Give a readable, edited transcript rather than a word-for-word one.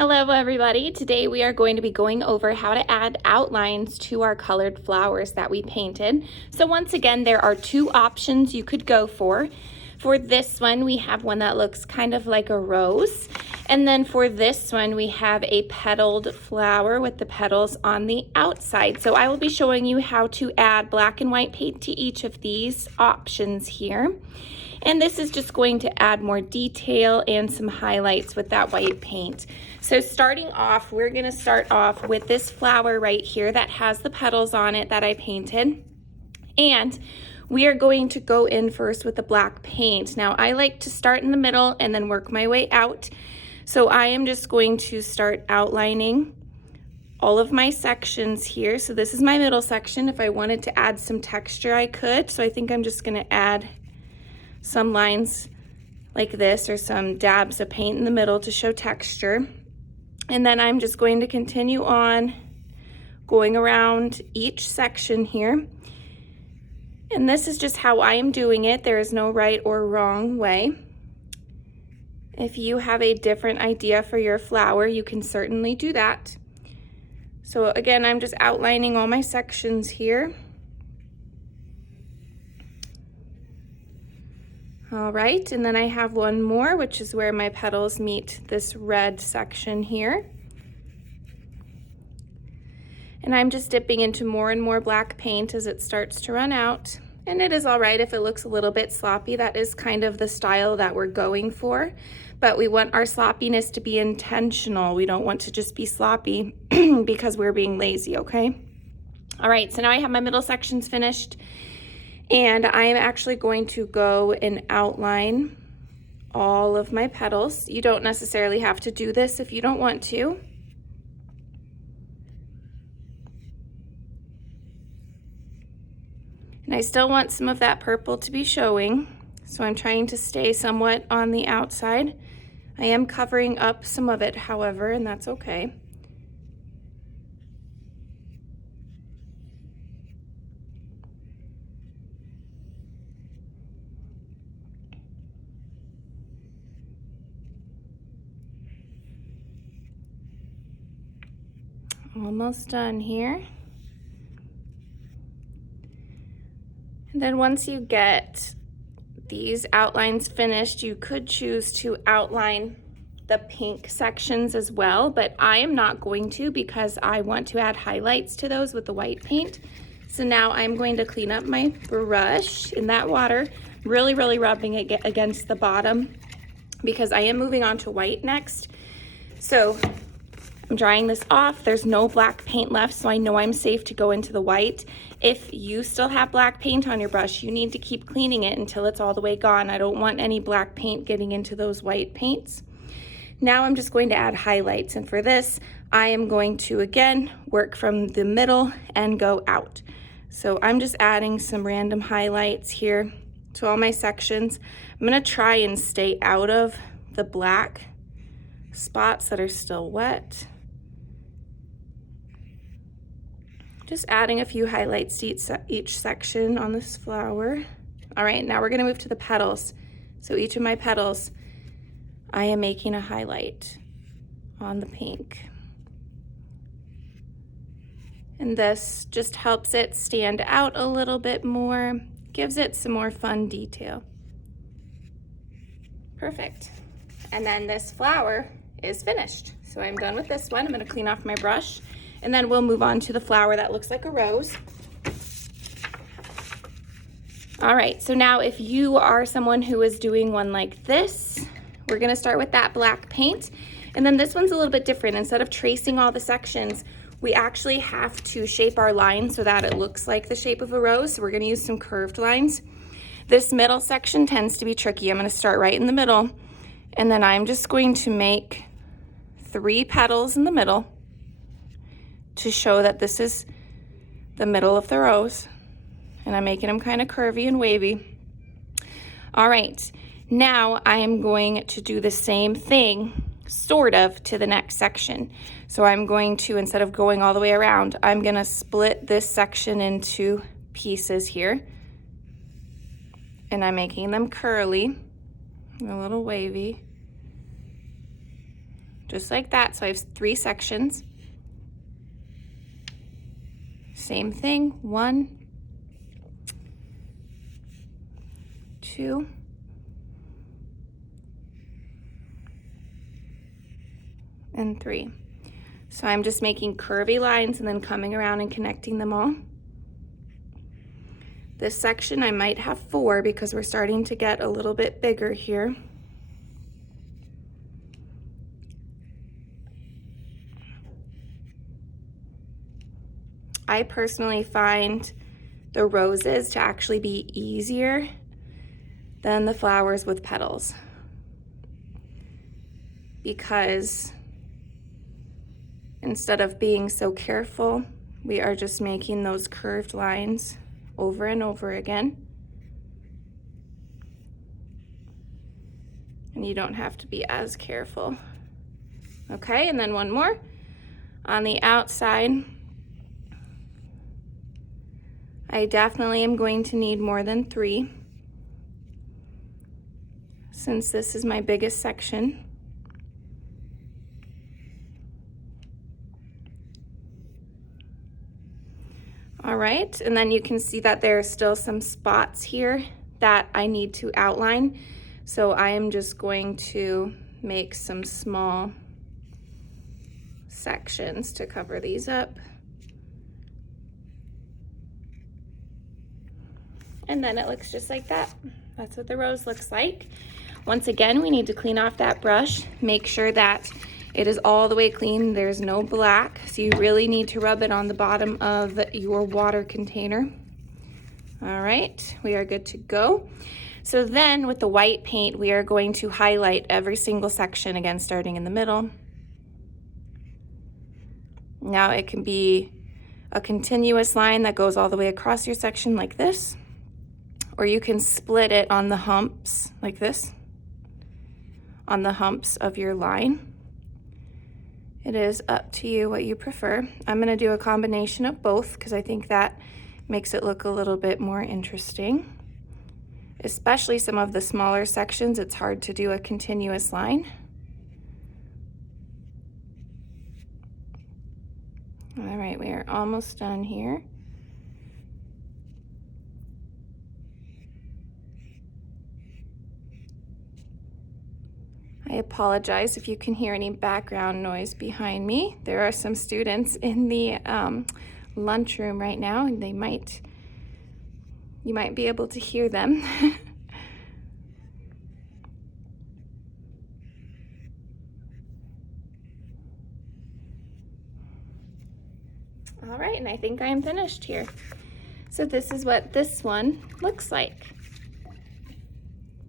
Hello everybody. Today we are going to be going over how to add outlines to our colored flowers that we painted. So once again, there are two options you could go for. For this one, we have one that looks kind of like a rose. And then for this one, we have a petaled flower with the petals on the outside. So I will be showing you how to add black and white paint to each of these options here. And this is just going to add more detail and some highlights with that white paint. So starting off, we're gonna start off with this flower right here that has the petals on it that I painted. And we are going to go in first with the black paint. Now I like to start in the middle and then work my way out. So I am just going to start outlining all of my sections here. So this is my middle section. If I wanted to add some texture, I could. So I think I'm just gonna add some lines like this or some dabs of paint in the middle to show texture. And then I'm just going to continue on going around each section here. And this is just how I am doing it. There is no right or wrong way. If you have a different idea for your flower, you can certainly do that. So again, I'm just outlining all my sections here. All right, and then I have one more, which is where my petals meet this red section here. And I'm just dipping into more and more black paint as it starts to run out. And it is all right if it looks a little bit sloppy. That is kind of the style that we're going for. But we want our sloppiness to be intentional. We don't want to just be sloppy because we're being lazy, okay? All right, so now I have my middle sections finished. And I am actually going to go and outline all of my petals. You don't necessarily have to do this if you don't want to. And I still want some of that purple to be showing, so I'm trying to stay somewhat on the outside. I am covering up some of it, however, and that's okay. Almost done here. And then once you get these outlines finished, you could choose to outline the pink sections as well, but I am not going to because I want to add highlights to those with the white paint. So now I'm going to clean up my brush in that water, really rubbing it against the bottom because I am moving on to white next. So I'm drying this off. There's no black paint left, so I know I'm safe to go into the white. If you still have black paint on your brush, you need to keep cleaning it until it's all the way gone. I don't want any black paint getting into those white paints. Now I'm just going to add highlights, and for this, I am going to, again, work from the middle and go out. So I'm just adding some random highlights here to all my sections. I'm gonna try and stay out of the black spots that are still wet. Just adding a few highlights to each section on this flower. All right, now we're gonna move to the petals. So each of my petals, I am making a highlight on the pink. And this just helps it stand out a little bit more, gives it some more fun detail. Perfect. And then this flower is finished. So I'm done with this one. I'm gonna clean off my brush. And then we'll move on to the flower that looks like a rose. All right, so now if you are someone who is doing one like this, we're gonna start with that black paint. And then this one's a little bit different. Instead of tracing all the sections, we actually have to shape our line so that it looks like the shape of a rose. So we're gonna use some curved lines. This middle section tends to be tricky. I'm gonna start right in the middle, and then I'm just going to make 3 petals in the middle to show that this is the middle of the rose. And I'm making them kind of curvy and wavy. All right, now I am going to do the same thing, sort of, to the next section. So I'm going to, instead of going all the way around, I'm gonna split this section into pieces here. And I'm making them curly, a little wavy. just like that. So I have 3 sections. Same thing, 1, 2, and 3. So I'm just making curvy lines and then coming around and connecting them all. This section I might have 4 because we're starting to get a little bit bigger here. I personally find the roses to actually be easier than the flowers with petals, because instead of being so careful, we are just making those curved lines over and over again. And you don't have to be as careful. Okay, and then one more on the outside. I definitely am going to need more than 3 since this is my biggest section. All right, and then you can see that there are still some spots here that I need to outline. So I am just going to make some small sections to cover these up. And then it looks just like that. That's what the rose looks like. Once again, we need to clean off that brush. Make sure that it is all the way clean. There's no black. So you really need to rub it on the bottom of your water container. All right, we are good to go. So then with the white paint, we are going to highlight every single section, again, starting in the middle. Now it can be a continuous line that goes all the way across your section like this, or you can split it on the humps like this, on the humps of your line. It is up to you what you prefer. I'm gonna do a combination of both because I think that makes it look a little bit more interesting. Especially some of the smaller sections, it's hard to do a continuous line. All right, we are almost done here. I apologize if you can hear any background noise behind me. There are some students in the lunchroom right now, and you might be able to hear them. All right, and I think I am finished here. So this is what this one looks like.